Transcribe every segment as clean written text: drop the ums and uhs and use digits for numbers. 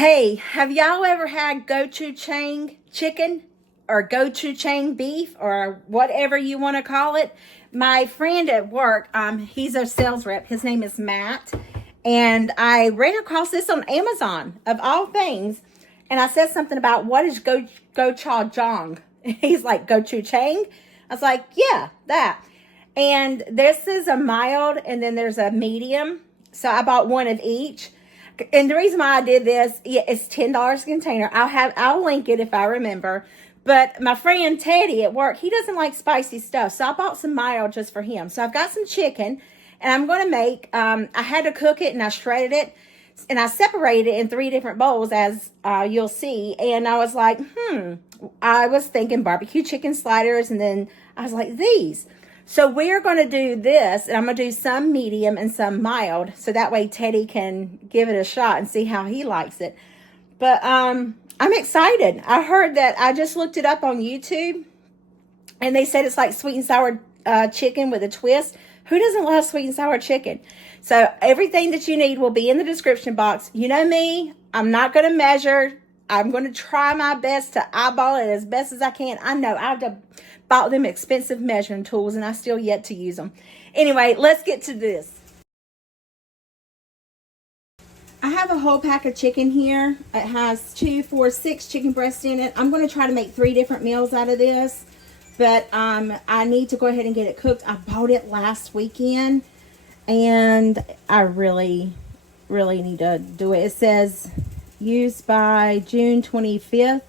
Hey, have y'all ever had gochujang chicken or gochujang beef or whatever you want to call it? My friend at work, he's a sales rep. His name is Matt. And I ran across this on Amazon, of all things. And I said something about, what is gochujang? He's like, gochujang? I was like, yeah, that. And this is a mild, and then there's a medium. So I bought one of each. And the reason why I did this, yeah, it's $10 a container. I'll link it if I remember. But my friend Teddy at work, he doesn't like spicy stuff. So I bought some mild just for him. So I've got some chicken, and I'm going to make, I had to cook it, and I shredded it. And I separated it in 3 different bowls, as you'll see. And I was like, I was thinking barbecue chicken sliders. And then I was like, these. So we're going to do this, and I'm going to do some medium and some mild, so that way Teddy can give it a shot and see how he likes it. But I'm excited. I heard that, I just looked it up on YouTube, and they said it's like sweet and sour chicken with a twist. Who doesn't love sweet and sour chicken? So everything that you need will be in the description box. You know me, I'm not going to measure. I'm going to try my best to eyeball it as best as I can. I know I've bought them expensive measuring tools, and I still yet to use them. Anyway, let's get to this. I have a whole pack of chicken here. It has 2, 4, 6 chicken breasts in it. I'm going to try to make 3 different meals out of this, but I need to go ahead and get it cooked. I bought it last weekend, and I really need to do it. It says used by June 25th.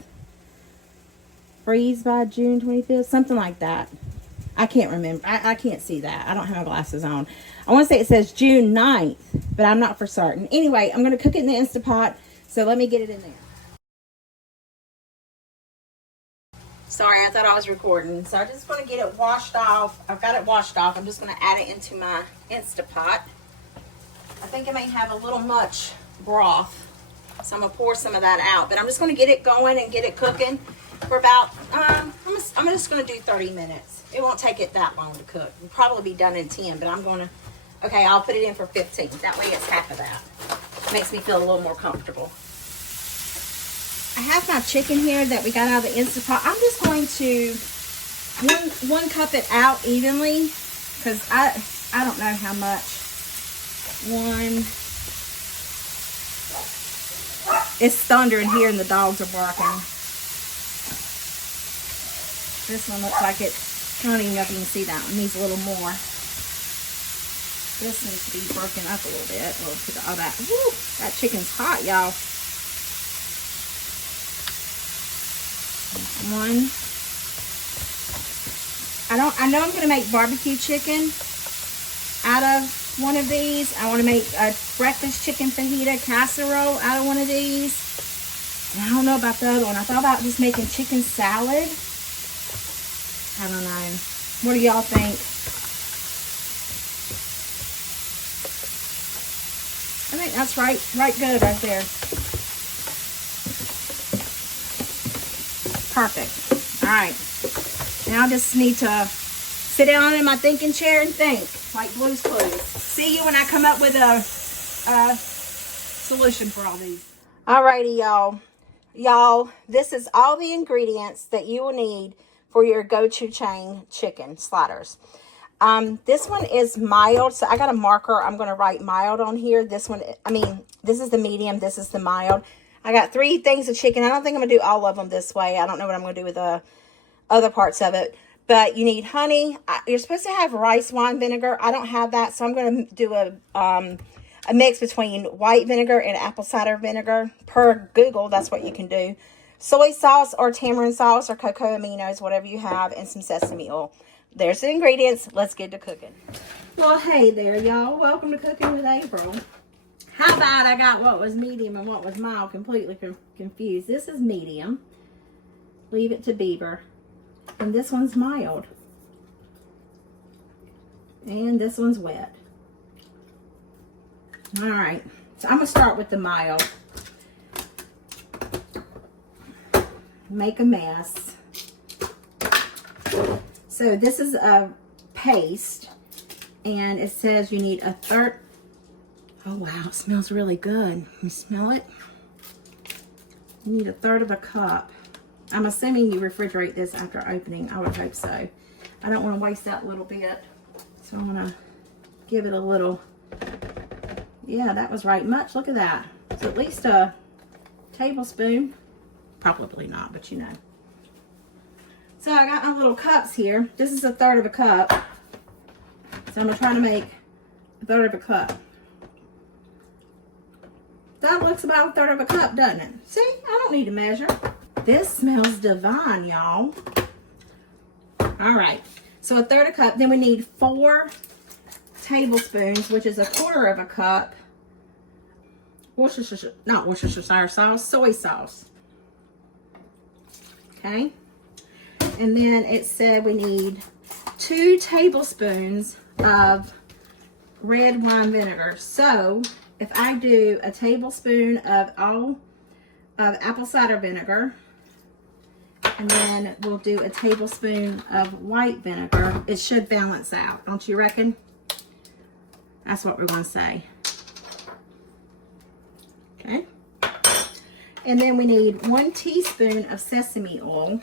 Freeze by June 25th, something like that. I can't remember. I can't see that. I don't have my glasses on. I want to say it says June 9th, but I'm not for certain. Anyway, I'm going to cook it in the Instapot, so let me get it in there. Sorry, I thought I was recording. So I just want to get it washed off. I've got it washed off. I'm just going to add it into my Instapot. I think I may have a little much broth, so I'm going to pour some of that out. But I'm just going to get it going and get it cooking for about, I'm just going to do 30 minutes. It won't take it that long to cook. We'll probably be done in 10, but I'm going to, okay, I'll put it in for 15. That way it's half of that. Makes me feel a little more comfortable. I have my chicken here that we got out of the Instapot. I'm just going to one cup it out evenly, because I don't know how much. It's thunder in here and the dogs are barking. This one looks like it, I don't even know if you can see that one. Needs a little more. This needs to be broken up a little bit. We'll put all that. Woo, that chicken's hot, y'all. One. I know I'm going to make barbecue chicken out of one of these. I want to make a breakfast chicken fajita casserole out of one of these. And I don't know about the other one. I thought about just making chicken salad. I don't know. What do y'all think? I think that's right good right there. Perfect. All right. Now I just need to sit down in my thinking chair and think, like Blue's Clues. See you when I come up with a solution for all these. Alrighty, y'all. Y'all, this is all the ingredients that you will need for your gochujang chicken sliders. This one is mild, so I got a marker. I'm going to write mild on here. This one, this is the medium. This is the mild. I got 3 things of chicken. I don't think I'm going to do all of them this way. I don't know what I'm going to do with the other parts of it. But you need honey. You're supposed to have rice wine vinegar. I don't have that, so I'm going to do a mix between white vinegar and apple cider vinegar. Per Google, that's what you can do. Soy sauce or tamarind sauce or cocoa aminos, whatever you have, and some sesame oil. There's the ingredients. Let's get to cooking. Well, hey there, y'all. Welcome to Cooking with April. How about I got what was medium and what was mild completely confused. This is medium. Leave it to beaver. And this one's mild. And this one's wet. All right. So I'm going to start with the mild. Make a mess. So this is a paste, and it says you need a third. Oh wow, it smells really good. You smell it? You need 1/3 of a cup. I'm assuming you refrigerate this after opening. I would hope so. I don't want to waste that little bit. So I'm going to give it a little, yeah, that was right much. Look at that. So at least a tablespoon. Probably not, but you know. So I got my little cups here. This is 1/3 of a cup. So I'm going to try to make 1/3 of a cup. That looks about 1/3 of a cup, doesn't it? See, I don't need to measure. This smells divine, y'all. All right, so 1/3 a cup. Then we need 4 tablespoons, which is 1/4 of a cup. Not Worcestershire sauce, soy sauce. Okay, and then it said we need 2 tablespoons of red wine vinegar. So if I do a tablespoon of apple cider vinegar, and then we'll do a tablespoon of white vinegar, it should balance out, don't you reckon? That's what we're going to say. Okay. And then we need 1 teaspoon of sesame oil.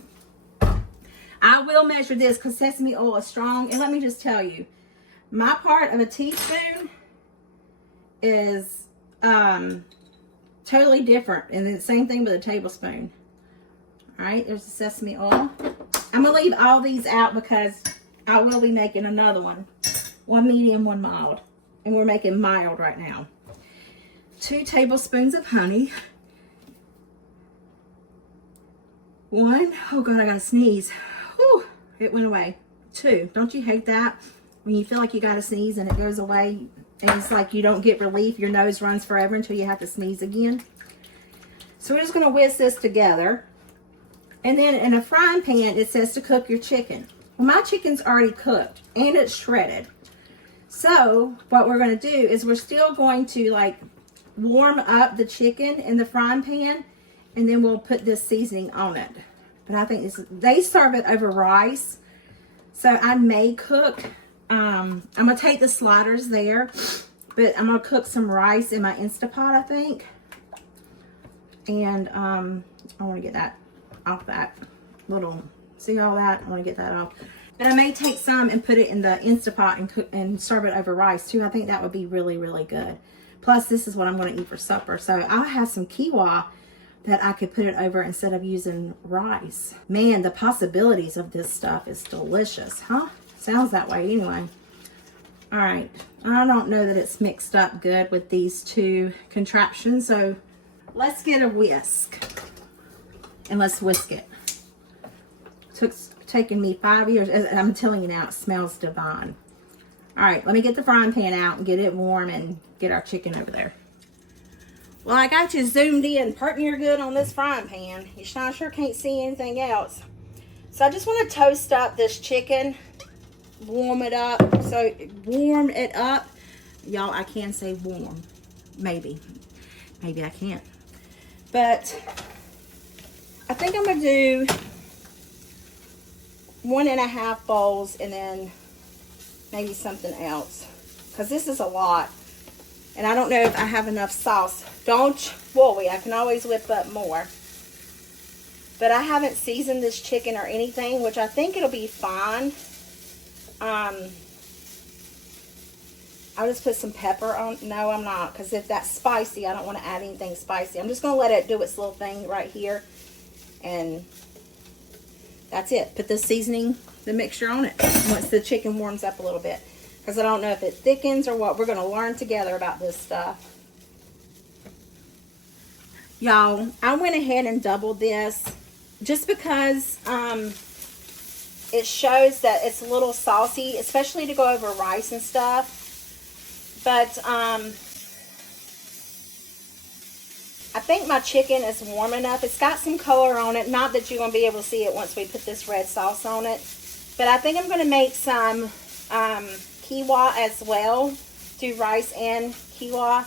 I will measure this because sesame oil is strong. And let me just tell you, my part of a teaspoon is totally different. And then the same thing with a tablespoon. All right, there's the sesame oil. I'm going to leave all these out because I will be making another one. 1 medium, 1 mild. And we're making mild right now. 2 tablespoons of honey. 1, oh God, I gotta sneeze. Whew, it went away. 2, don't you hate that? When you feel like you gotta sneeze and it goes away and it's like you don't get relief, your nose runs forever until you have to sneeze again. So we're just gonna whisk this together. And then in a frying pan, it says to cook your chicken. Well, my chicken's already cooked and it's shredded. So what we're gonna do is we're still going to like warm up the chicken in the frying pan, and then we'll put this seasoning on it. But I think they serve it over rice, so I may cook. I'm gonna take the sliders there, but I'm gonna cook some rice in my Instapot, I think. And I want to get that off that little. See all that? I want to get that off. But I may take some and put it in the Instapot and cook and serve it over rice too. I think that would be really, really good. Plus, this is what I'm going to eat for supper. So I'll have some quinoa that I could put it over instead of using rice. Man, the possibilities of this stuff is delicious, huh? Sounds that way anyway. All right. I don't know that it's mixed up good with these 2 contraptions. So let's get a whisk. And let's whisk it. It's taken me 5 years. I'm telling you now, it smells divine. All right, let me get the frying pan out and get it warm and get our chicken over there. Well, I got you zoomed in pretty near good on this frying pan. You sure can't see anything else. So I just want to toast up this chicken, warm it up. So warm it up. Y'all, I can say warm. Maybe I can't. But I think I'm going to do 1.5 bowls and then maybe something else, because this is a lot and I don't know if I have enough sauce. Don't worry, I can always whip up more. But I haven't seasoned this chicken or anything, which I think it'll be fine. I'll just put some pepper on. No, I'm not, because if that's spicy, I don't want to add anything spicy. I'm just going to let it do its little thing right here, and that's it. Put the seasoning, the mixture on it once the chicken warms up a little bit, because I don't know if it thickens or what. We're going to learn together about this stuff. Y'all, I went ahead and doubled this just because it shows that it's a little saucy, especially to go over rice and stuff. But I think my chicken is warm enough. It's got some color on it. Not that you're going to be able to see it once we put this red sauce on it. But I think I'm going to make some quinoa as well. Do rice and quinoa.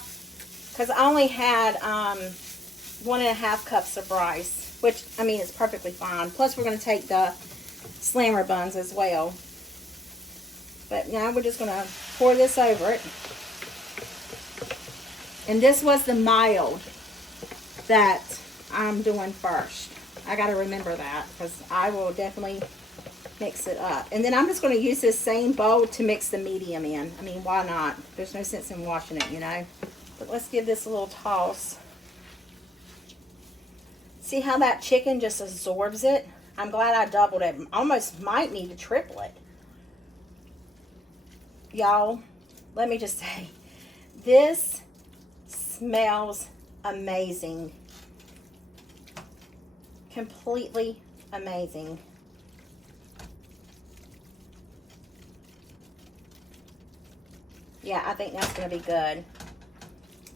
Because I only had 1.5 cups of rice. Which, I mean, it's perfectly fine. Plus, we're going to take the slammer buns as well. But now we're just going to pour this over it. And this was the mild that I'm doing first. I got to remember that because I will definitely mix it up. And then I'm just going to use this same bowl to mix the medium in. I mean, why not? There's no sense in washing it, you know. But let's give this a little toss. See how that chicken just absorbs it? I'm glad I doubled it. Almost might need to triple it. Y'all, let me just say, this smells amazing. Completely amazing. Yeah, I think that's going to be good.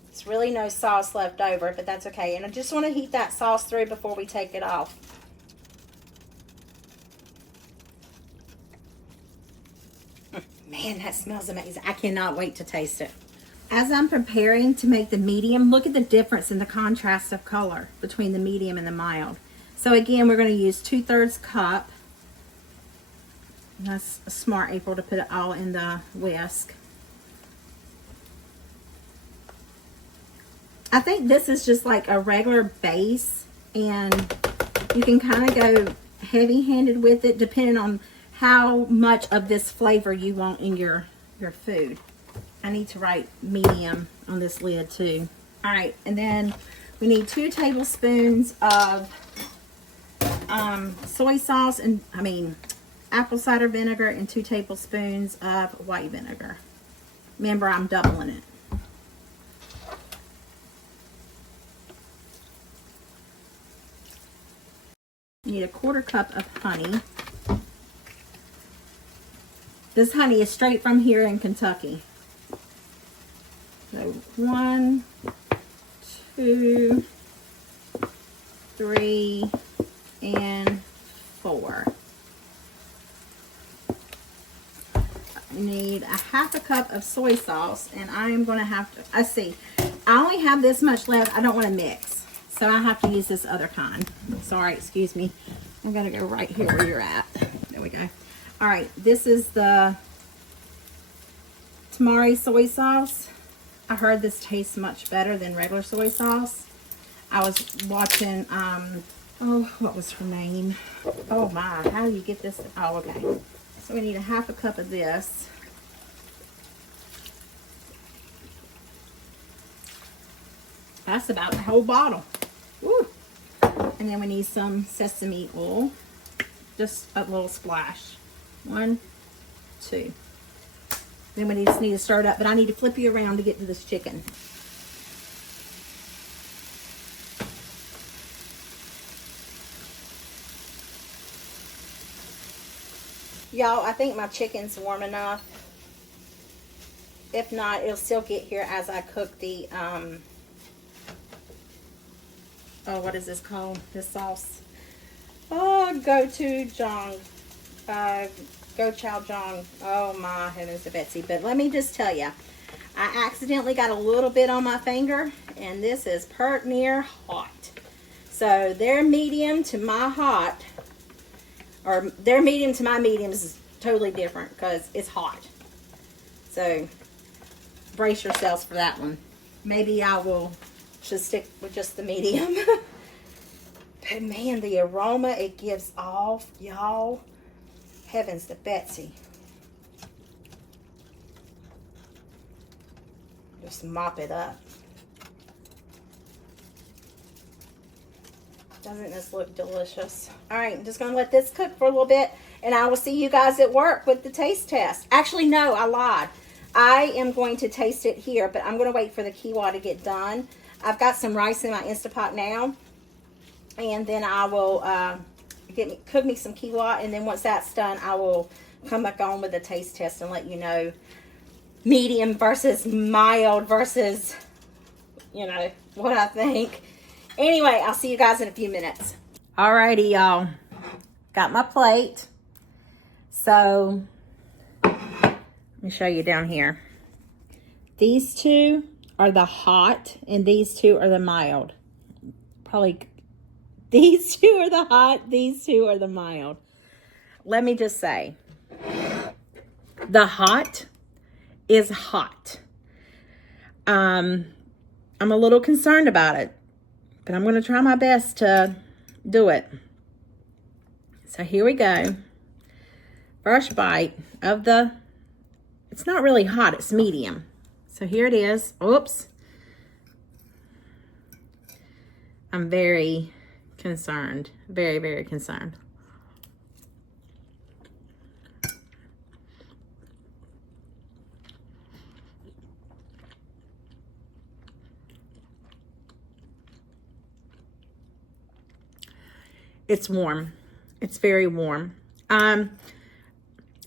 It's really no sauce left over, but that's okay. And I just want to heat that sauce through before we take it off. Man, that smells amazing. I cannot wait to taste it. As I'm preparing to make the medium, look at the difference in the contrast of color between the medium and the mild. So again, we're going to use 2/3 cup. And that's smart, April, to put it all in the whisk. I think this is just like a regular base, and you can kind of go heavy-handed with it depending on how much of this flavor you want in your food. I need to write medium on this lid too. All right, and then we need 2 tablespoons of soy sauce, and apple cider vinegar, and 2 tablespoons of white vinegar. Remember, I'm doubling it. Need a 1/4 cup of honey. This honey is straight from here in Kentucky. So 1, 2, 3, and 4. I need a 1/2 cup of soy sauce, and I am going to have to, I only have this much left. I don't want to mix, so I have to use this other kind. Sorry, excuse me. I'm going to go right here where you're at. There we go. All right, this is the tamari soy sauce. I heard this tastes much better than regular soy sauce. I was watching, what was her name? Oh my, how do you get this? Oh, okay. So we need a 1/2 cup of this. That's about the whole bottle. Woo. And then we need some sesame oil. Just a little splash. 1, 2. Then we just need to stir it up, but I need to flip you around to get to this chicken. Y'all, I think my chicken's warm enough. If not, it'll still get here as I cook the, what is this called? This sauce. Oh, Gochujang. Gochujang. Oh my heavens to Betsy. But let me just tell you, I accidentally got a little bit on my finger, and this is pert near hot. So their medium to my hot, or their medium to my medium is totally different because it's hot. So brace yourselves for that one. Maybe I will just stick with just the medium. But man, the aroma it gives off, y'all. Heavens to Betsy. Just mop it up. Doesn't this look delicious? All right, I'm just going to let this cook for a little bit, and I will see you guys at work with the taste test. Actually, no, I lied. I am going to taste it here, but I'm going to wait for the quinoa to get done. I've got some rice in my Instapot now, and then I will cook me some quinoa, and then once that's done, I will come back on with the taste test and let you know medium versus mild versus, you know, what I think. Anyway, I'll see you guys in a few minutes. Alrighty, y'all. Got my plate. So, let me show you down here. These two are the hot, and these two are the mild. Probably, these two are the hot, these two are the mild. Let me just say, the hot is hot. I'm a little concerned about it. But I'm going to try my best to do it. So here we go. First bite of the, it's not really hot, it's medium. So here it is. Oops. I'm very concerned. Very, very concerned. It's warm. It's very warm. I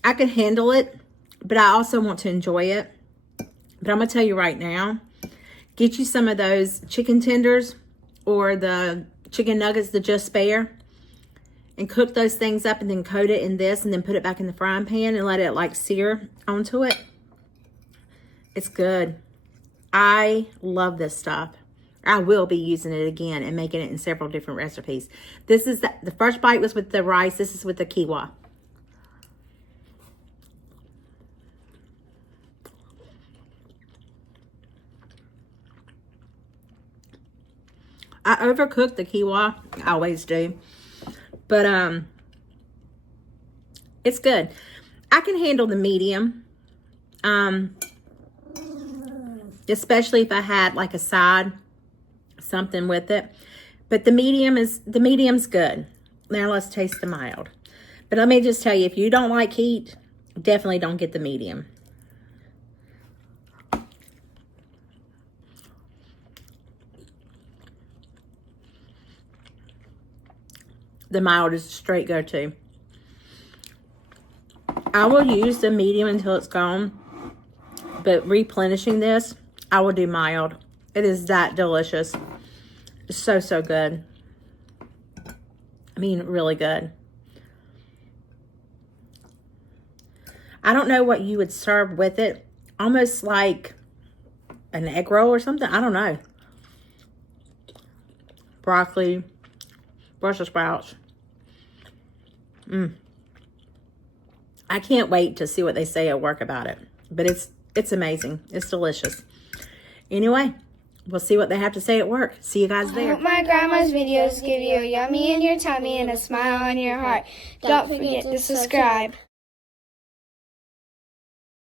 can handle it, but I also want to enjoy it. But I'm going to tell you right now, get you some of those chicken tenders or the chicken nuggets, the Just Spare, and cook those things up and then coat it in this and then put it back in the frying pan and let it like sear onto it. It's good. I love this stuff. I will be using it again and making it in several different recipes. This is the first bite was with the rice. This is with the quinoa. I overcook the quinoa. I always do. But it's good. I can handle the medium. Especially if I had like a side, something with it. But the medium's good. Now let's taste the mild. But let me just tell you, if you don't like heat, definitely don't get the medium. The mild is a straight go-to. I will use the medium until it's gone. But replenishing this, I will do mild. It is that delicious. It's so, so good. I mean, really good. I don't know what you would serve with it. Almost like an egg roll or something. I don't know. Broccoli. Brussels sprouts. I can't wait to see what they say at work about it. But it's amazing. It's delicious. Anyway, we'll see what they have to say at work. See you guys there. I hope my grandma's videos give you a yummy in your tummy and a smile on your heart. Don't forget to subscribe.